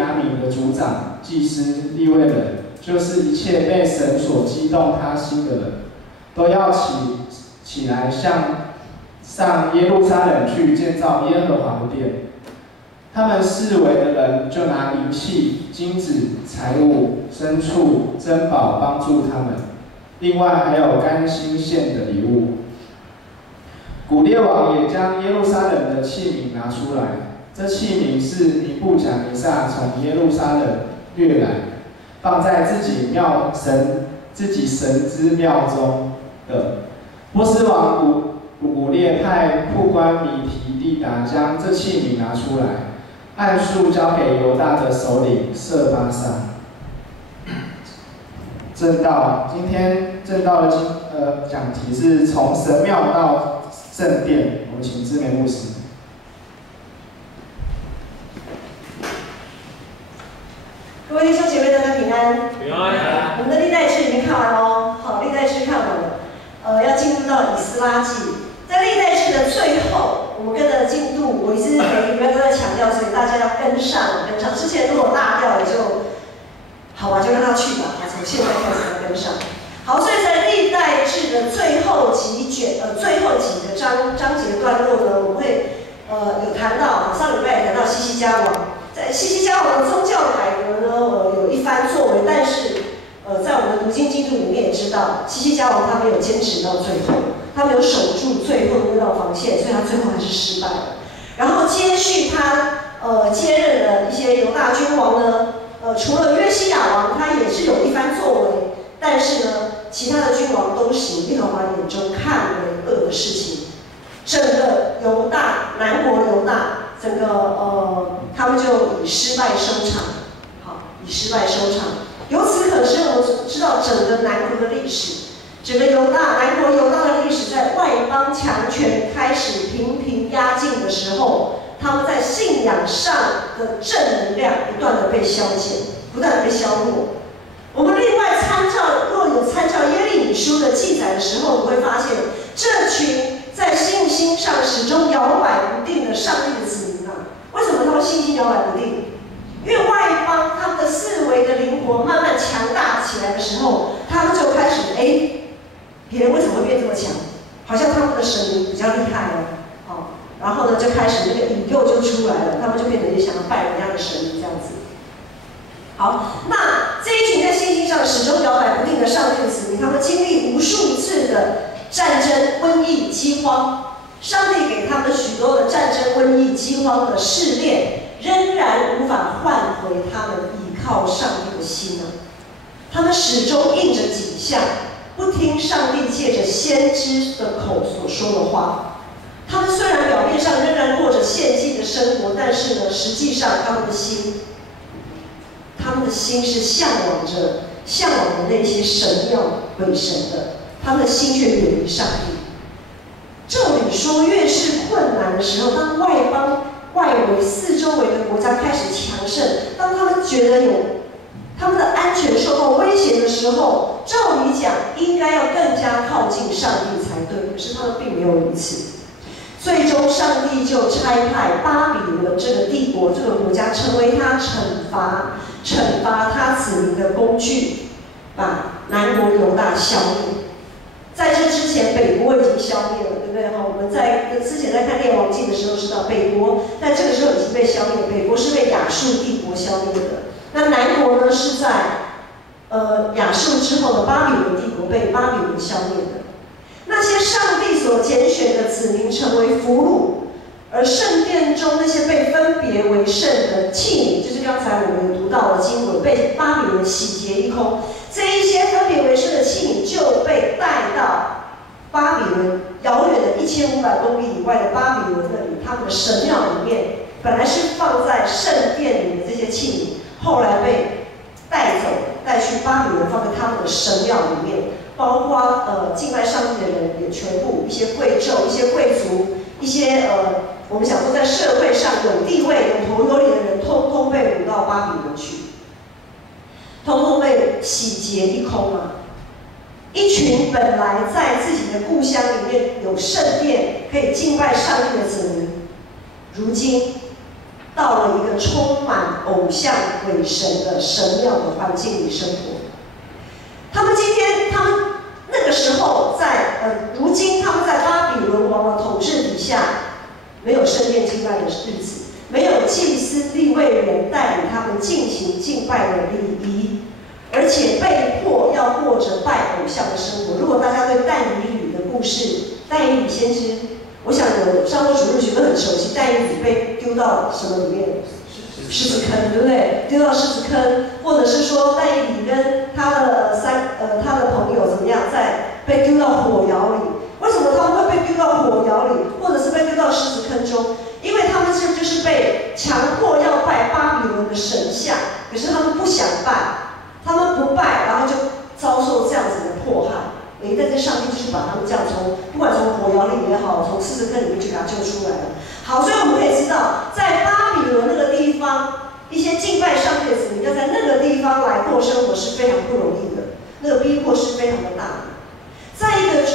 亚米的族长、祭司、利未人，就是一切被神所激动他心的人，都要起来上耶路撒冷去建造耶和华的殿。他们四围的人就拿银器、金子、财物、牲畜、珍宝帮助他们，另外还有甘心献的礼物。古列王也将耶路撒冷的器皿拿出来，这器皿是尼布甲尼撒从耶路撒冷掠来，放在自己神之庙中的。波斯王古列派库官米提利达将这器皿拿出来，按数交给犹大的首领色巴撒。正道，今天正道的讲题是从神庙到圣殿，我们请知美牧师。各位弟兄姐妹，大家平安。平安。我们的历代志已经看完喽，好，历代志看完了，要进入到以斯拉记。在历代志的最后，我们跟着进度，我一直每个月都在强调，所以大家要跟上。之前如果落掉也就，好吧，就让他去吧。从现在开始要跟上。好，所以在历代志的最后几个章节段落呢，我们会有谈到，上礼拜也谈到西西家王。在西西家王的宗教改革呢，有一番作为，但是在我们的读经进度里面也知道，西西家王他没有坚持到最后，他没有守住最后的那道防线，所以他最后还是失败了。然后接续他接任的一些犹大君王呢，除了约西亚王，他也是有一番作为，但是呢，其他的君王都行耶和华眼中看为恶的事情。整个犹大，南国犹大，整个他们就以失败收场。好，以失败收场。由此可知，我们知道整个南国的历史，整个南国犹大的历史，在外邦强权开始频频压境的时候，他们在信仰上的正能量不断的被消减，不断的被消弱。我们另外若有参照耶利米书的记载的时候，你会发现这群在信心上始终摇摆不定的上帝的子民啊，为什么他们信心摇摆不定？因为外邦他们的四维的灵活慢慢强大起来的时候，他们就开始别人为什么会变这么强？好像他们的神明比较厉害哦，然后呢就开始那个引诱就出来了，他们就变得也想要拜人家的神明这样子。好，那这一群在信心上始终摇摆不定的上帝的子民，他们经历无数次的战争、瘟疫、饥荒，上帝给他们许多的战争、瘟疫、饥荒的试炼，仍然无法换回他们依靠上帝的心啊！他们始终印着景象，不听上帝借着先知的口所说的话。他们虽然表面上仍然过着献祭的生活，但是呢，实际上他们的心是向往的那些神庙鬼神的，他们的心却远离上帝。照理说，越是困难的时候，当外围四周围的国家开始强盛，当他们觉得他们的安全受到威胁的时候，照理讲应该要更加靠近上帝才对，可是他们并没有如此。最终，上帝就差派巴比伦这个帝国、这个国家成为他惩罚他子民的工具，把南国犹大消灭。在这之前，北国已经消灭了，对不对？我们之前在看《列王纪》的时候知道，北国在这个时候已经被消灭了。北国是被亚述帝国消灭的，那南国呢是在亚述之后的巴比伦帝国被巴比伦消灭的。那些上帝所拣选的子民成为俘虏，而圣殿中那些被分别为圣的器皿，就是刚才我们读到的经文，被巴比伦洗劫一空。这一些分别为圣的器皿就被带到巴比伦遥远的1500公里以外的巴比伦那里，他们的神庙里面，本来是放在圣殿里的这些器皿，后来被带去巴比伦，放在他们的神庙里面，包括敬拜上帝的人也全部，一些贵胄、一些贵族、一些我们想说在社会上有地位、有头有脸的人，通通被掳到巴比伦去。通通被洗劫一空啊！一群本来在自己的故乡里面有圣殿可以敬拜上帝的子民，如今到了一个充满偶像鬼神的神庙的环境里生活。他们那个时候如今他们在巴比伦王的统治底下，没有圣殿敬拜的日子，没有祭司利未人带领他们进行敬拜的礼仪，而且被迫要过着拜偶像的生活。如果大家对但以理的故事，但以理先知，我想有上过主日学都很熟悉。但以理被丢到什么里面？狮子坑，对不对？丢到狮子坑，或者是说但以理跟他的朋友怎么样，被丢到火窑里？为什么他们会被丢到火窑里，或者是被丢到狮子坑中？因为他们就是被强迫要拜巴比伦的神像，可是他们不想拜，他们不拜，然后就遭受这样子的迫害。但是上帝就是把他们这样不管从火窑里也好，从狮子坑里面就给他救出来了。好，所以我们可以知道，在巴比伦那个地方，一些敬拜上帝的子民要在那个地方来过生活是非常不容易的，那个逼迫是非常的大的。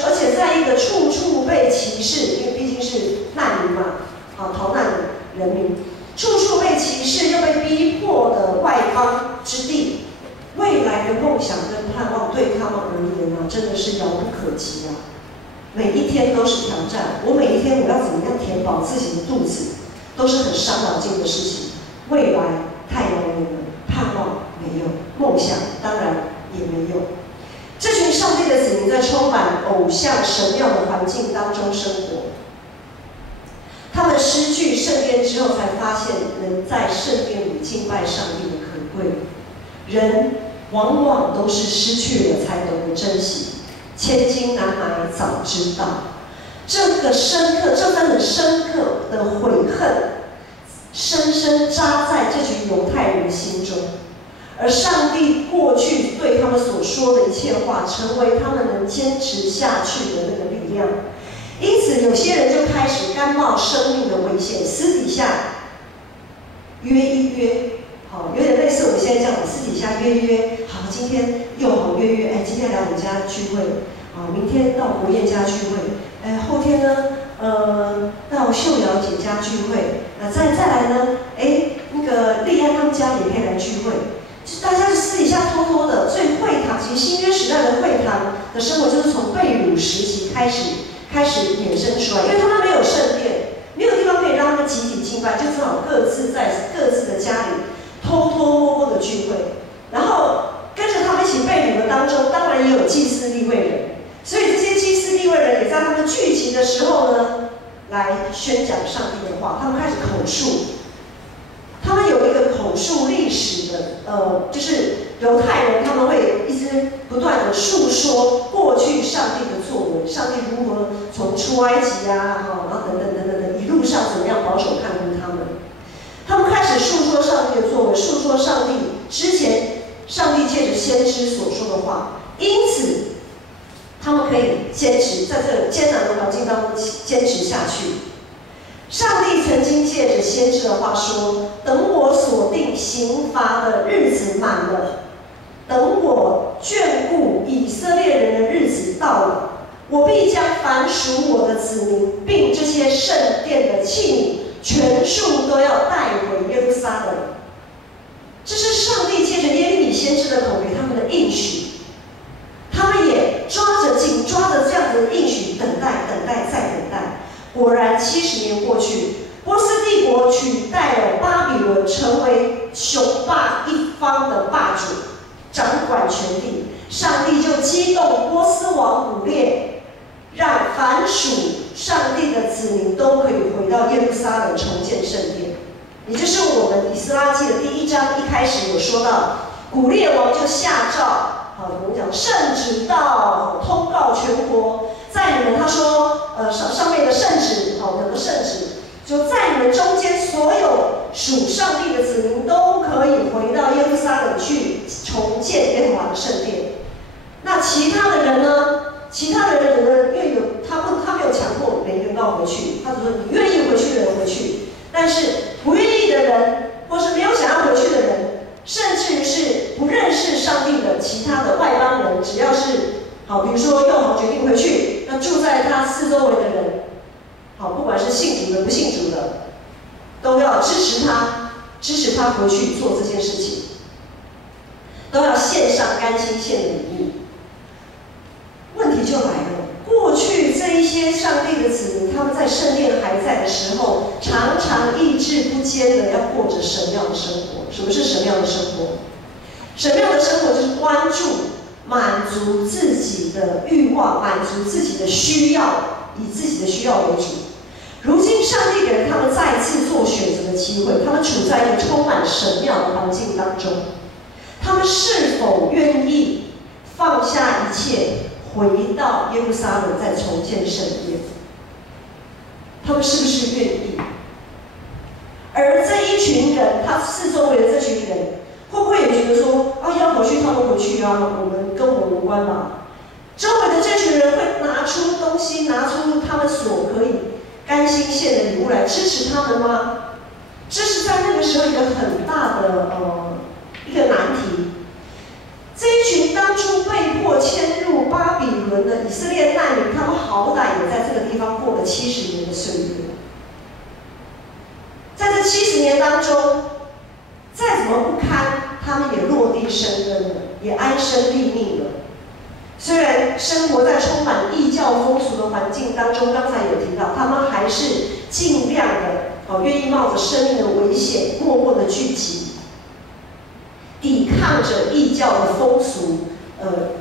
而且在一个处处被歧视，因为毕竟是难民嘛，逃难的人民，处处被歧视又被逼迫的外邦之地，未来的梦想跟盼望对他们而言真的是遥不可及啊！每一天都是挑战，我每一天我要怎么样填饱自己的肚子，都是很伤脑筋的事情。未来太遥远了，盼望没有，梦想当然也没有。这群上帝的子民在充满偶像神庙的环境当中生活，他们失去圣殿之后，才发现能在圣殿里敬拜上帝的可贵。人往往都是失去了才懂得珍惜，千金难买早知道。这份很深刻的悔恨，深深扎在这群犹太人的心中。而上帝过去对他们所说的一切话，成为他们能坚持下去的那个力量。因此，有些人就开始甘冒生命的危险，私底下约一约，有点类似我们现在这样，私底下约一约。好，今天又好约约，今天来我们家聚会，明天到国燕家聚会，后天呢，到秀瑶姐家聚会，再来呢，那个丽安他们家也可以来聚会。就大家就私底下偷偷的，所以会堂其实新约时代的会堂的生活就是从被掳时期开始衍生出来，因为他们没有圣殿，没有地方可以让他们集体敬拜，就只好各自在各自的家里偷偷摸摸的聚会。然后跟着他们一起被掳的当中，当然也有祭司利未人，所以这些祭司利未人也在他们聚集的时候呢，来宣讲上帝的话，他们开始口述。他们有一个口述历史的，就是犹太人，他们会一直不断的述说过去上帝的作为，上帝如何从出埃及然后等等，一路上怎么样保守看顾他们。他们开始述说上帝的作为，述说上帝之前上帝借着先知所说的话，因此他们可以坚持在这个艰难的环境当中坚持下去。上帝曾经借着先知的话说：“等我所定刑罚的日子满了，等我眷顾以色列人的日子到了，我必将凡属我的子民，并这些圣殿的器皿，全数都要带回耶路撒冷。”这是上帝借着耶利米先知的口给他们的应许，他们也紧抓着这样的应许，等待，再等待。果然70年过去，波斯帝国取代了巴比伦，成为雄霸一方的霸主，掌管全地。上帝就激动波斯王古列，让凡属上帝的子民都可以回到耶路撒冷重建圣殿。也就是我们以斯拉记的第1章一开始有说到，古列王就下诏，我们讲圣旨到，通告全国。在你们，他说，上面的圣旨，有个圣旨，就在你们中间所有属上帝的子民都可以回到耶路撒冷去重建耶和华的圣殿。那其他的人呢？因为他没有强迫每个人都要回去，他只说你愿意回去的人回去，但是不愿意的人，或是没有想要回去的人，甚至于是不认识上帝的其他的外邦人，只要是比如说又好决定回去，那住在他四周围的人，不管是信主的不信主的，都要支持他回去做这件事情，都要献上甘心献的礼物。问题就来了，过去这一些上帝的子民，他们在圣殿还在的时候，常常意志不坚的要过着神庙的生活。什么是神庙的生活？神庙的生活就是关注、满足自己的欲望，满足自己的需要，以自己的需要为主。如今上帝给了他们再次做选择的机会，他们处在一个充满神庙的环境当中，他们是否愿意放下一切，回到耶路撒冷再重建圣殿？他们是不是愿意？而这一群人，他四周围的这群人，会不会也觉得说，要回去他们回去啊，跟我们无关吧？周围的这群人会拿出东西，拿出他们所可以甘心献的礼物来支持他们吗？这是在那个时候一个很大的一个难题。这一群当初被迫迁入巴比伦的以色列难民，他们好歹也在这个地方过了70年的岁月。在这70年当中，再怎么不堪，他们也落地生根了，也安身立命了。虽然生活在充满异教风俗的环境当中，刚才有提到，他们还是尽量的愿意冒着生命的危险，默默的聚集，抵抗着异教的风俗，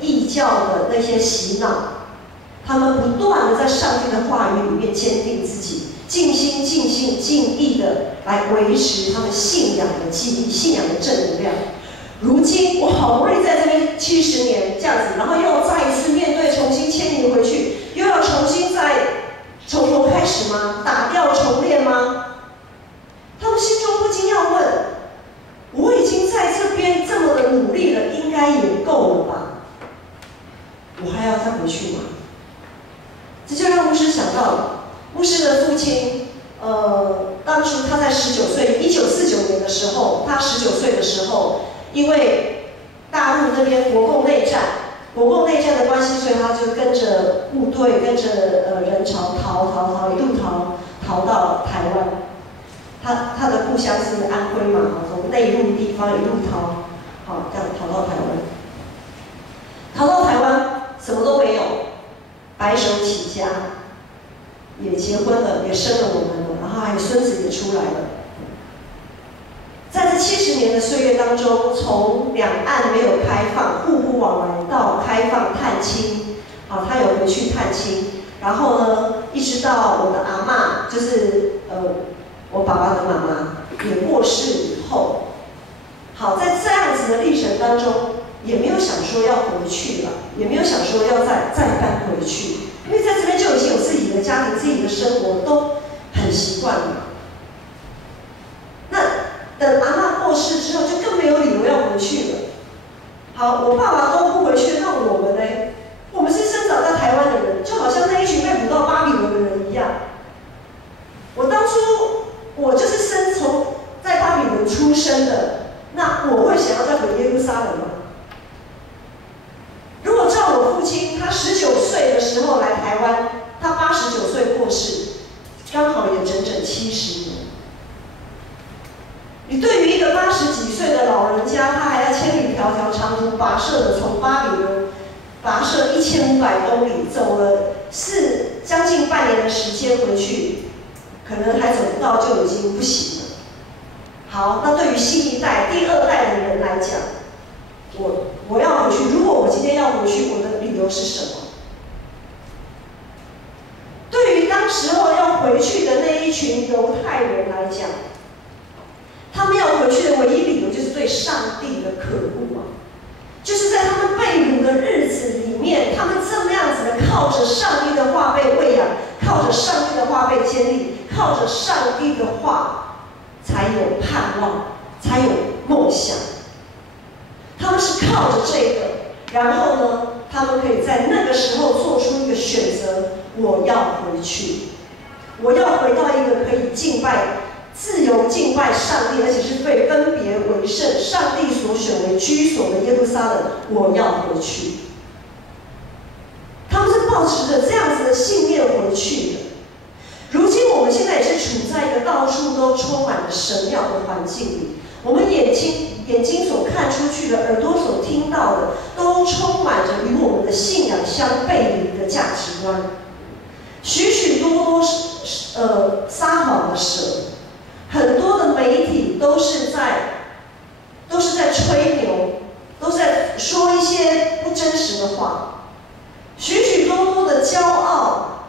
异教的那些洗脑。他们不断的在上帝的话语里面坚定自己，尽心尽性尽意的来维持他们信仰的记忆、信仰的正能量。如今我好不容易在这边70年这样子，然后又再一次面对重新迁移回去，又要重新再从头开始吗？打掉重练吗？他们心中不禁要问：我已经在这边这么的努力了，应该也够了吧？我还要再回去吗？这就让牧师想到，牧师的父亲，当初他在19岁，1949年的时候，他19岁的时候，因为大陆那边国共内战的关系，所以他就跟着部队，跟着人潮一路逃到台湾。他的故乡是安徽嘛，从内陆地方一路这样逃到台湾。逃到台湾什么都没有，白手起家，也结婚了，也生了我们了，然后还有孙子也出来了。在这70年的岁月当中，从两岸没有开放、互不往来到开放探亲，他有回去探亲，然后呢，一直到我的阿嬷，就是我爸爸的妈妈也过世以后，在这样子的历程当中，也没有想说要回去了，也没有想说要再搬回去，因为在这边就已经有自己的家庭、自己的生活，都很习惯了。那等阿嬷过世之后，就更没有理由要回去了。我爸爸都不回去，那我们呢？我们是生长在台湾的人，就好像那一群被掳到巴比伦的人一样。我当初我就是从在巴比伦出生的，那我会想要再回耶路撒冷吗？如果照我父亲，他19岁的时候来台湾，他89岁过世，刚好也整整70年。你对于一个80几岁的老人家，他还要千里迢迢长途跋涉的从巴比伦跋涉1500公里，走了将近半年的时间回去，可能还走不到就已经不行了。那对于新一代、第2代的人来讲，我要回去。如果我今天要回去，我的理由是什么？对于当时候要回去的那一群犹太人来讲，他们要回去的唯一理由就是对上帝的渴慕就是在他们被掳的日子里面，他们这么样子的靠着上帝的话被喂养，靠着上帝的话被建立，靠着上帝的话才有盼望，才有梦想。他们是靠着这个，然后呢，他们可以在那个时候做出一个选择：我要回去，我要回到一个可以自由敬拜上帝，而且是被分别为圣、上帝所选为居所的耶路撒冷。我要回去。他们是抱持着这样子的信念回去的。如今我们现在也是处在一个到处都充满了神庙的环境里，我们眼睛所看出去的，耳朵所听到的，都充满着与我们的信仰相背离的价值观。许许多多撒谎的蛇，很多的媒体都是在吹牛，都是在说一些不真实的话。许许多多的骄傲，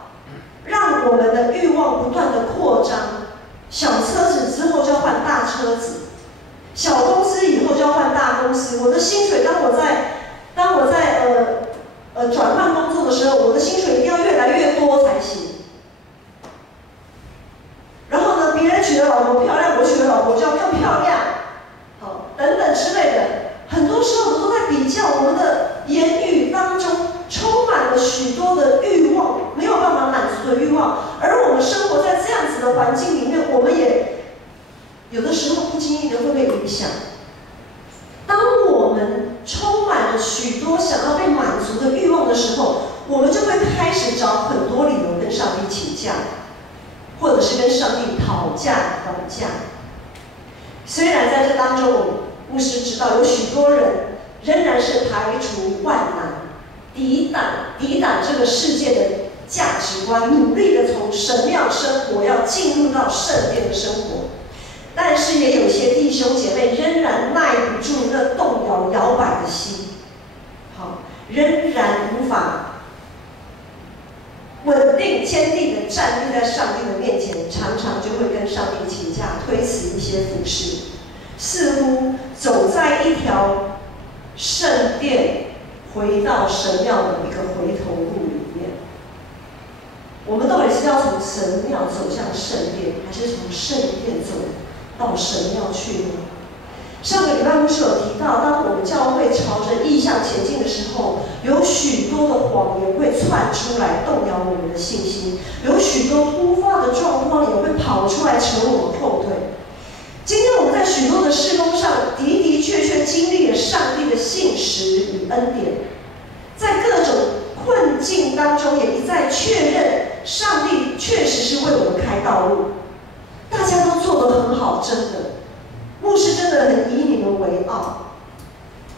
让我们的欲望不断的扩张。小车子之后就要换大车子，小公司以后就要换大公司。我的薪水，当我在转换工作的时候，我的薪水一定要越来越多才行。然后呢，别人娶的老婆漂亮，我娶的老婆就要更漂亮，好，等等之类的。很多时候我们都在比较，我们的言语当中充满了许多的欲望，没有办法满足的欲望。而我们生活在这样子的环境里面，我们也有的时候不经意的会被影响。当我们充满了许多想要被满足的欲望的时候，我们就会开始找很多理由跟上帝请假，或者是跟上帝讨价还价。虽然在这当中，牧师知道有许多人仍然是排除万难，抵挡这个世界的价值观，努力的从神庙生活要进入到圣殿的生活。但是也有些弟兄姐妹仍然耐不住那动摇摇摆的心，好，仍然无法稳定坚定的站立在上帝的面前，常常就会跟上帝请假，推辞一些服事，似乎走在一条圣殿回到神庙的一个回头路里面。我们到底是要从神庙走向圣殿，还是从圣殿走到神庙去呢？上个礼拜牧师有提到，当我们教会朝着异象前进的时候，有许多的谎言会窜出来，动摇我们的信心；有许多突发的状况也会跑出来扯我们后腿。今天我们在许多的事工上的确经历了上帝的信实与恩典，在各种困境当中也一再确认上帝确实是为我们开道路。大家都做得很好，真的，牧师真的很以你们为傲。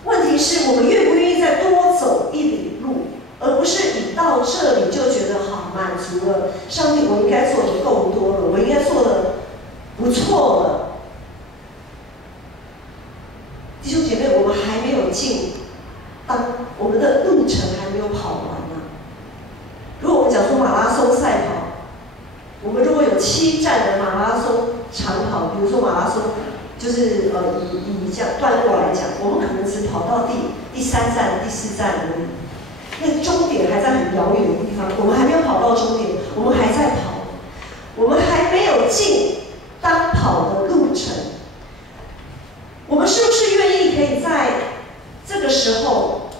问题是我们愿不愿意再多走一里路，而不是一到这里就觉得好满足了，上帝我应该做的够多了，我应该做的不错了。弟兄姐妹，我们还没有进，我们的路程还没有跑完呢。如果我们讲说马拉松赛跑，我们如果有7站的马拉松长跑，比如说马拉松，就是以这样段落来讲，我们可能只跑到第3站、第4站而已。那终点还在很遥远的地方，我们还没有跑到终点，我们还在跑，我们还没有进当跑的路程。我们是不是愿意可以在这个时候，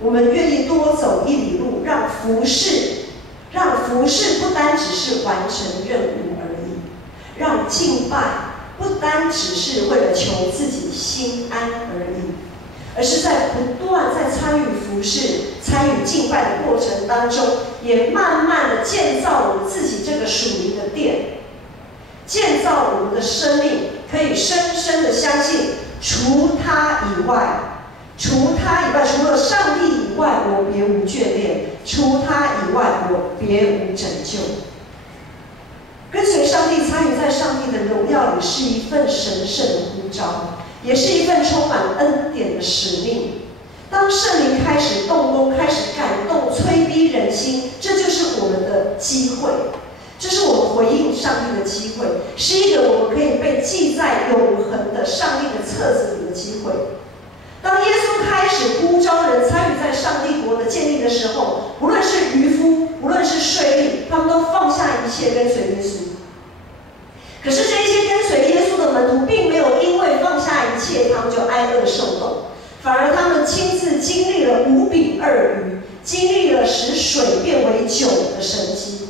我们愿意多走一里路，让服事不单只是完成任务而已，让敬拜不单只是为了求自己心安而已，而是在不断在参与服事、参与敬拜的过程当中，也慢慢的建造我们自己这个属灵的殿，建造我们的生命，可以深深的相信，除他以外，除了上帝以外，我别无眷恋；除他以外，我别无拯救。跟随上帝，参与在上帝的荣耀里，是一份神圣的呼召，也是一份充满恩典的使命。当圣灵开始动工，开始感动、催逼人心，这就是我们的机会，这是我们回应上帝的机会，是一个我们可以被记在永恒的上帝的册子里的机会。当耶稣开始呼召人参与在上帝国的建立的时候，无论是渔夫，无论是税吏，他们都放下一切跟随耶稣。可是这一些跟随耶稣的门徒，并没有因为放下一切，他们就挨饿受冻，反而他们亲自经历了5饼2鱼，经历了使水变为酒的神迹。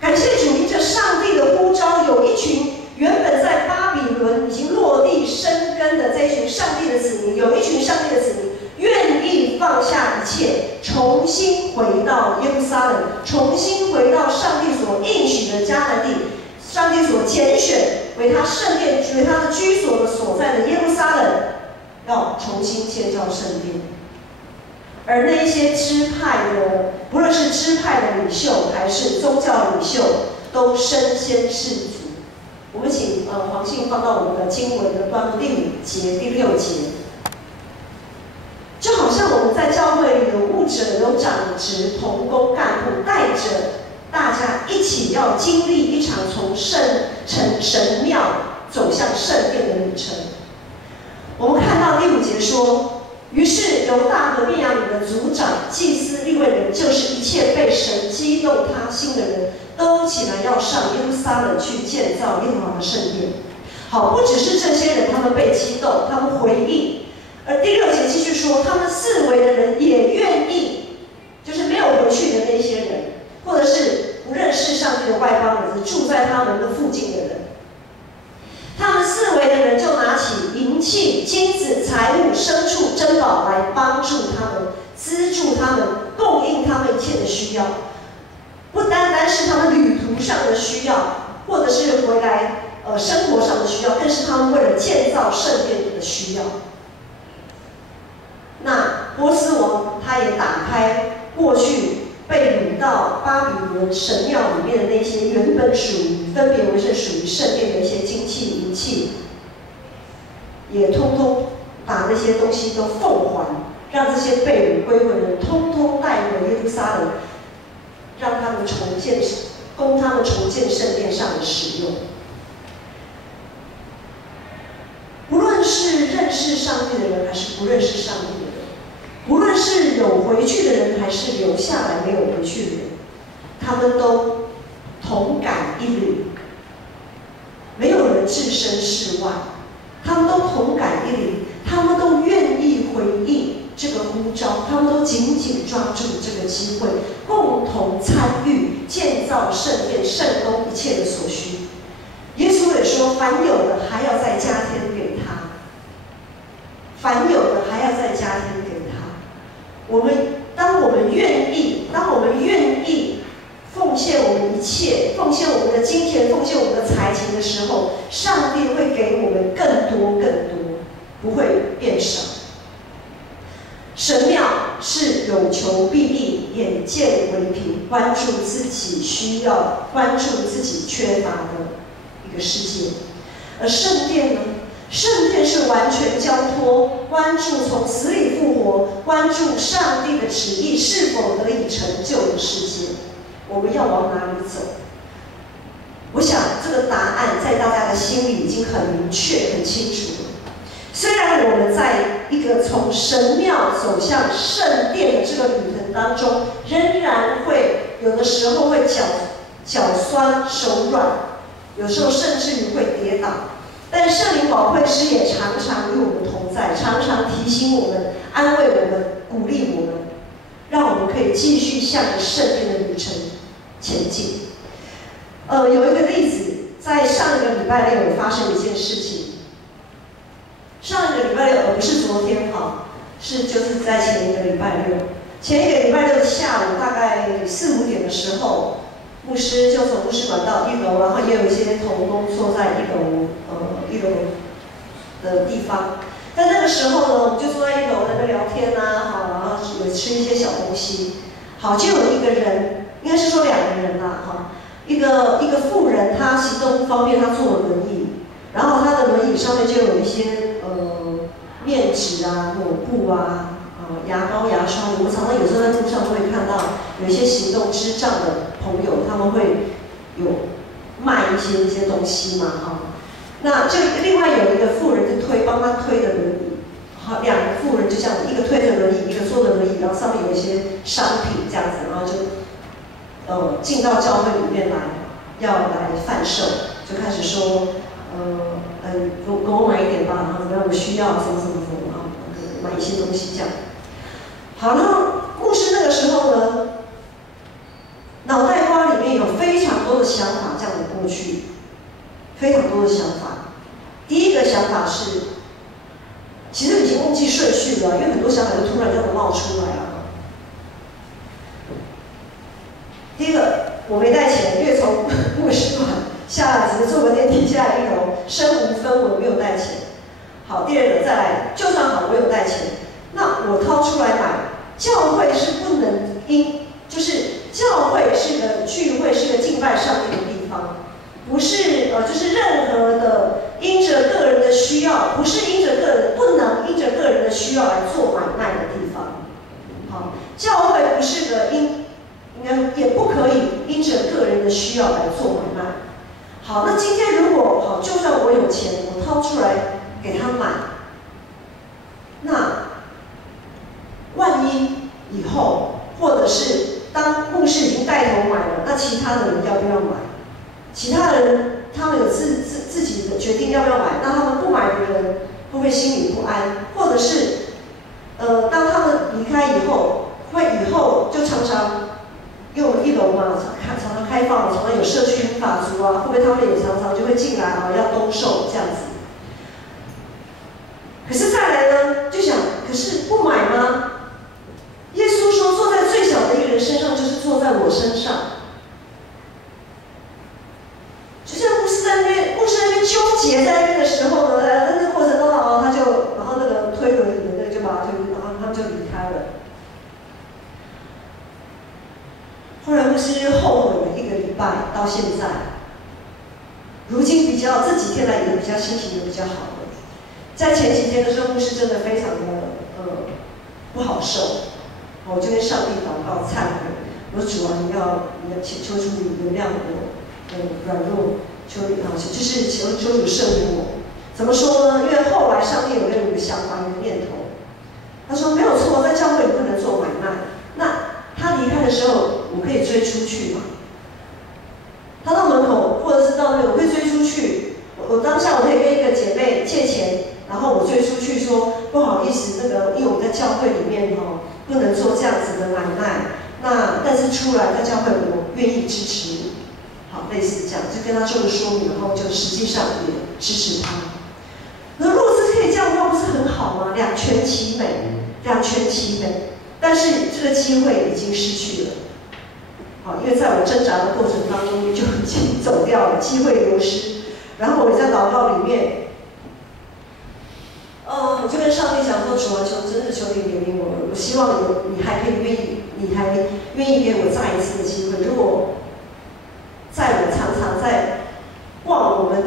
感谢主，因着上帝的呼召，有一群原本在巴比伦已经落地生根的这一群上帝的子民，有一群上帝的子民愿意放下一切，重重新回到耶路撒冷，重新回到上帝所应许的迦南地，上帝所拣选为他圣殿、为他的居所的所在的耶路撒冷，要重新建造圣殿。而那些支派的，不论是支派的领袖还是宗教领袖，都身先士卒。我们请黄信放到我们的经文的段落第5节、第6节。就好像我们在教会里有牧者、有长职、同工干部，带着大家一起要经历一场从神庙走向圣殿的旅程。我们看到第5节说，于是犹大和便雅悯的族长、祭司、利未人，就是一切被神激动他心的人，都起来要上耶路撒冷去建造耶和华的圣殿。好，不只是这些人，他们被激动，他们回应。而第6节继续说，他们四围的人也愿意，就是没有回去的那些人，或者是不认识上帝的外邦人，住在他们的附近的人，他们四围的人就拿起银器、金子、财物、牲畜、珍宝来帮助他们，资助他们，供应他们一切的需要。不单单是他们旅途上的需要，或者是回来生活上的需要，更是他们为了建造圣殿的需要。那波斯王他也打开过去被掳到巴比伦神庙里面的那些原本分别为是属于圣殿的一些金器银器，也通通把那些东西都奉还，让这些被掳归回的人通通带回耶路撒冷，让他们供他们重建圣殿上的使用。不论是认识上帝的人，还是不认识上帝的人，无论是有回去的人，还是留下来没有回去的人，他们都同感一灵，没有人置身事外，他们都同感一灵，他们都愿意回应这个呼召，他们都紧紧抓住这个机会，共同参与建造圣殿、圣工一切的所需。耶稣也说，凡有的还要再加添给他，凡有的还要再加添给他。当我们愿意奉献我们一切，奉献我们的金钱，奉献我们的才情的时候，上帝会给我们更多更多，不会变少。神庙是有求必应、眼见为凭，关注自己需要、关注自己缺乏的一个世界。而圣殿呢？圣殿是完全交托，关注从死里复活，关注上帝的旨意是否得以成就的世界。我们要往哪里走？我想这个答案在大家的心里已经很明确、很清楚了。虽然我们在一个从神庙走向圣殿的这个旅程当中，仍然会有的时候会脚酸手软，有时候甚至于会跌倒。但圣灵保惠师也常常与我们同在，常常提醒我们、安慰我们、鼓励我们，让我们可以继续向着圣殿的旅程前进。有一个例子，在上一个礼拜六有发生一件事情。上一个礼拜六，而不是昨天哈，就是在前一个礼拜六。前一个礼拜六的下午，大概4、5点的时候，牧师就从牧师馆到1楼，然后也有一些同工坐在1楼的地方。在那个时候呢，我们就坐在1楼那边聊天啊，好，然后有吃一些小东西。好，就有一个人，应该是说2个人啦，哈，一个妇人，她行动不方便，她坐了轮椅，然后她的轮椅上面就有一些面纸啊、抹布啊、牙膏、牙刷。我们常常有时候在路上会看到有一些行动智障的朋友，他们会有卖一些东西嘛，哈。那就另外有一个妇人就帮他推的轮椅，好，2个妇人就这样，一个推着轮椅，一个坐着轮椅，然后上面有一些商品这样子，然后就进到教会里面来，要来贩售，就开始说，给我买一点吧，然后怎么样，我需要什么啊，买一些东西这样。好，然后牧师那个时候呢，脑袋瓜里面有非常多的想法这样的过去，非常多的想法。第一个想法是，其实已经忘记顺序了，因为很多想法就突然这样冒出来了。我没带钱，因为从牧师馆下来只是坐个电梯下来1楼，身无分文，没有带钱。好，第二个再来，就算好我有带钱，那我掏出来买，教会是不能就是教会是个聚会，是个敬拜上帝的地方，不是就是任何的因着个人的需要，不是不能因着个人的需要来做买卖的地方。好，教会不是个应该也不可以因着个人的需要来做买卖。好，那今天如果好，就算我有钱，我掏出来给他买，那万一以后，或者是当牧师已经带头买了，那其他的人要不要买？其他人他们有自己的决定要不要买，那他们不买的人会不会心里不安？或者是当他们离开以后，以后就常常因为我们1楼嘛，常常开放，常常有社区法族啊，会不会他们也常常就会进来啊，要兜售这样子？可是再来呢，就想，可是不买吗？耶稣说，坐在最小的一个人身上，就是坐在我身上。就像牧师在那边纠结在那边的时候呢，在那个过程中他就，然后那个推轮椅的那个就把他推，然后他们就离开了。后来牧师后悔了1个礼拜到现在，如今这几天来也比较心情也比较好了。在前几天的时候，牧师真的非常的不好受，我就跟上帝祷告忏悔，我说主啊，你要求主你原谅我软弱，就是求主赦免我。怎么说呢？因为后来上帝有一个想法，一个念头，他说没有错，在教会你不能做买卖。那他离开的时候，我可以追出去嘛？他到门口，或者是到那个，我可以追出去。我当下我可以跟一个姐妹借钱，然后我追出去说不好意思，因为我们在教会里面不能做这样子的买卖。但是出来在教会，我愿意支持你。好，类似这样，就跟他做个说明，然后就实际上也支持他。那如果是可以这样的话，不是很好吗？两全其美。但是这个机会已经失去了。好，因为在我挣扎的过程当中就已经走掉了，机会流失。然后我也在祷告里面，我就跟上帝讲说：主啊，真的求你怜悯我，我希望你还愿意给我再一次的机会。如果在我常常在逛我们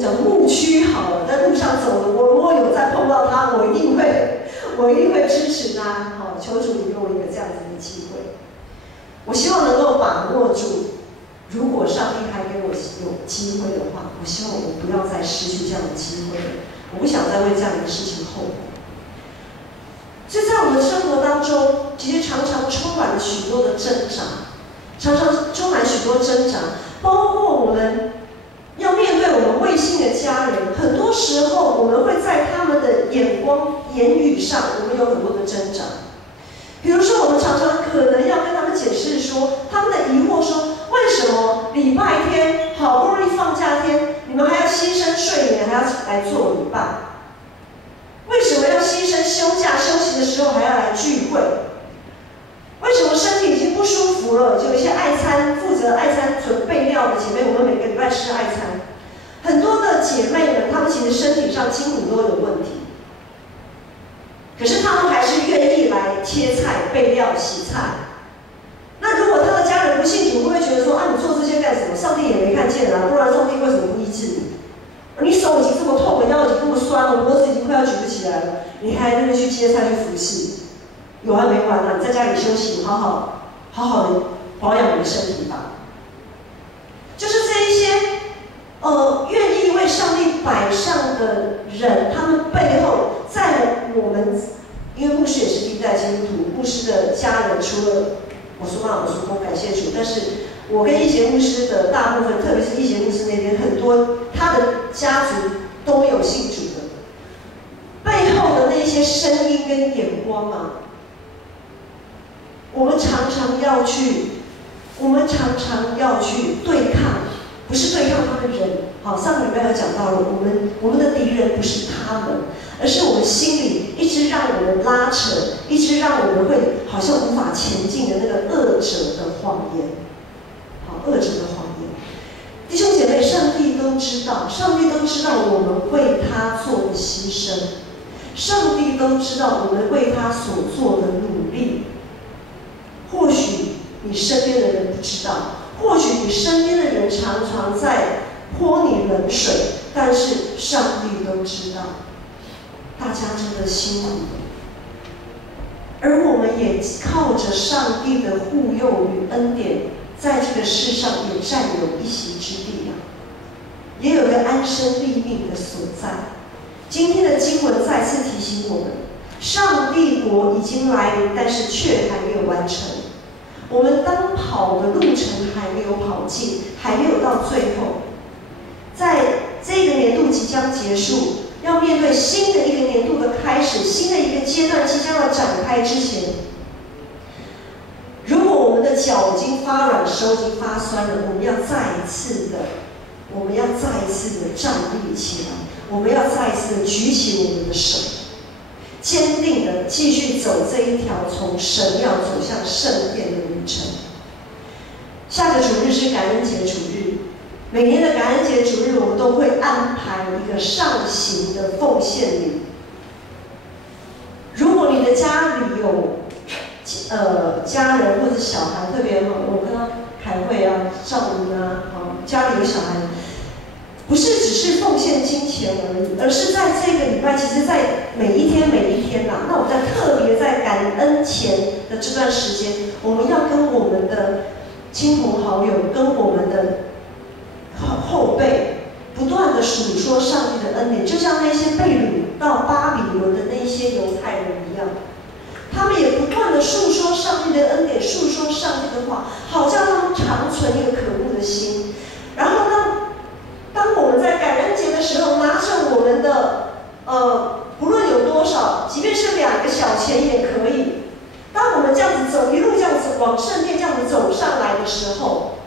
讲牧区好了，在路上走的，我如果有再碰到他，我一定会支持他。好，求主你给我一个这样子的机会。我希望能够把握住，如果上帝还给我有机会的话，我希望我不要再失去这样的机会了。我不想再为这样的事情后悔。所以在我们的生活当中，其实常常充满了许多的挣扎，包括我们要面对我们未信的家人，很多时候我们会在他们的眼光、言语上，我们有很多的挣扎。比如说，我们常常可能要跟他们解释说，他们的疑惑说，为什么礼拜天好不容易放假天，你们还要牺牲睡眠，还要来做礼拜？为什么要牺牲休假休息的时候还要来聚会？为什么身体已经不舒服了，就有一些负责爱餐准备料的姐妹，我们每个礼拜吃爱餐，很多的姐妹们，她们其实身体上筋骨都有问题。可是他们还是愿意来切菜、备料、洗菜。那如果他的家人不信主，会不会觉得说：你做这些干什么？上帝也没看见啊，不然上帝为什么不医治你？你手已经这么痛了，腰已经这么酸了，脖子已经快要举不起来了，你还在那边去切菜去服侍，有完没完啊？你在家里休息，好好的保养你的身体吧。就是这一些愿意为上帝摆上的人，他们背后，在我们，因为牧师也是第一代基督徒，牧师的家人除了我说公，感谢主，但是我跟义贤牧师的大部分，特别是义贤牧师那边，很多他的家族都没有信主的，背后的那些声音跟眼光啊，我们常常要去对抗。不是对抗他们人，好，上个礼拜有讲到了，我们的敌人不是他们，而是我们心里一直让我们拉扯，一直让我们会好像无法前进的那个恶者的谎言。好，恶者的谎言。弟兄姐妹，上帝都知道，上帝都知道我们为他做的牺牲，上帝都知道我们为他所做的努力。或许你身边的人不知道，或许你身边的人常常在泼你冷水，但是上帝都知道。大家真的辛苦了，而我们也靠着上帝的护佑与恩典，在这个世上也占有一席之地啊，也有个安身立命的所在。今天的经文再次提醒我们，上帝国已经来临，但是却还没有完成。我们当跑的路程还没有跑尽，还没有到最后，在这个年度即将结束，要面对新的一个年度的开始，新的一个阶段即将要展开之前，如果我们的脚已经发软，手已经发酸了，我们要再一次的站立起来，我们要再一次的举起我们的手，坚定的继续走这一条从神要走向圣殿的旅程。下个主日是感恩节主日，每年的感恩节主日，我们都会安排一个上行的奉献礼。如果你的家里有家人或者小孩，特别我跟他凯慧啊、赵云啊，家里有小孩，不是只是奉献金钱而已，而是在这个礼拜，其实在每一天啦，那我们在特别在感恩前的这段时间，我们要跟我们的亲朋好友，跟我们的后辈不断的数说上帝的恩典，就像那些被掳到巴比伦的那些犹太人一样，他们也不断的述说上帝的恩典，述说上帝的话，好像他们长存一个渴慕的心。然后呢，当我们在感恩节的时候，拿着我们的不论有多少，即便是2个小钱也可以。当我们这样子走，一路这样子往圣殿这样子走上来的时候，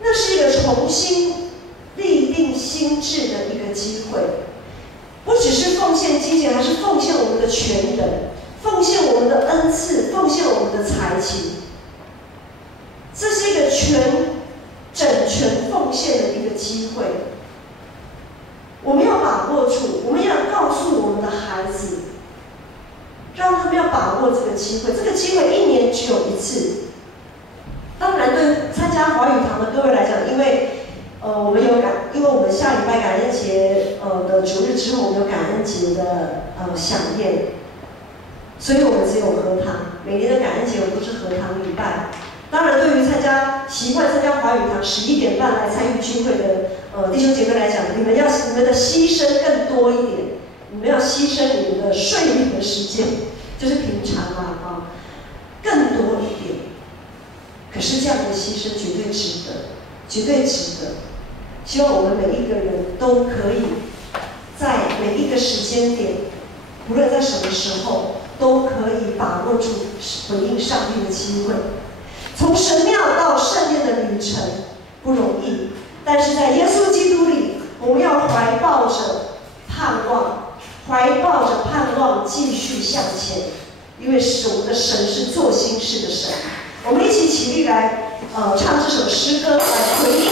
那是一个重新立定心志的一个机会。不只是奉献金钱，还是奉献我们的全人，奉献我们的恩赐，奉献我们的才情。这是一个整全奉献的一个机会。我们要把握住，我们要告诉我们的孩子，让他们要把握这个机会。这个机会1年只有1次。当然，对参加华语堂的各位来讲，因为我们下礼拜感恩节的主日之后，我们有感恩节的飨宴，所以我们只有合堂。每年的感恩节我们都是合堂礼拜。当然，对于习惯参加华语堂11点半来参与聚会的弟兄姐妹来讲，你们的牺牲更多一点，你们要牺牲你们的睡眠的时间，就是平常更多一点。可是这样的牺牲绝对值得，绝对值得。希望我们每一个人都可以在每一个时间点，无论在什么时候，都可以把握住回应上帝的机会。从神庙到圣殿的旅程不容易，但是在耶稣基督里，我们要怀抱着盼望，继续向前，因为我们的神是做新事的神。我们一起起立来唱这首诗歌来回应。